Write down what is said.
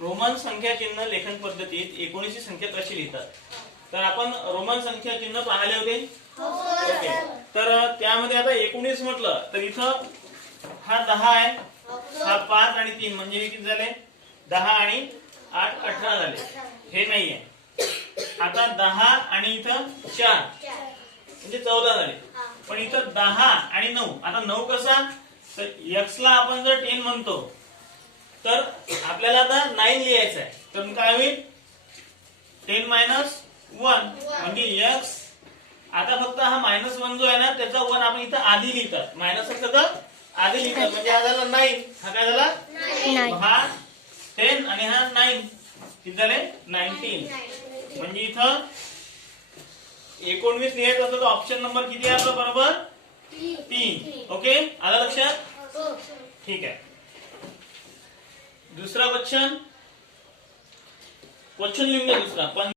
Roman संख्या चिन्ह लेखन पद्धतीत एकोणीसची संख्या कशी लिहितात. तर आपण रोमन संख्या चिन्ह पाहिले होते? ओके. तर त्यामध्ये आता एकोणीस म्हटलं तर इथं हा दहा आहे. हा पाच आणि तीन म्हणजे हे किती झाले? दहा आणि आठ अठरा झाले. हे नाहीये. आता दहा आणि इथं चार. म्हणजे चौदा झाले. पण इथं दहा आणि नऊ. आता नऊ कसा? तर एक्स ला आपण जर टेन म्हणतो तर आपल्याला आता नाईन लिहायचं आहे तर मग काय होईल? टेन मायनस वन म्हणजे एक्स आता फक्त हा मायनस वन जो आहे ना त्याचा वन आपण इथं आधी लिहितात. मायनस सगळं आधी लिहितात. म्हणजे हा झाला नाईन हा काय झाला? हा टेन आणि हा नाईन किती झाले नाईन्टीन म्हणजे इथं एकोणवीस लिहायचं असलं तर ऑप्शन नंबर किती आहे आपलं बरोबर? तीन. ओके आलं लक्षात? ठीक आहे. दुसरा क्वेश्चन क्वेश्चन लिहून घ्या दुसरा. पण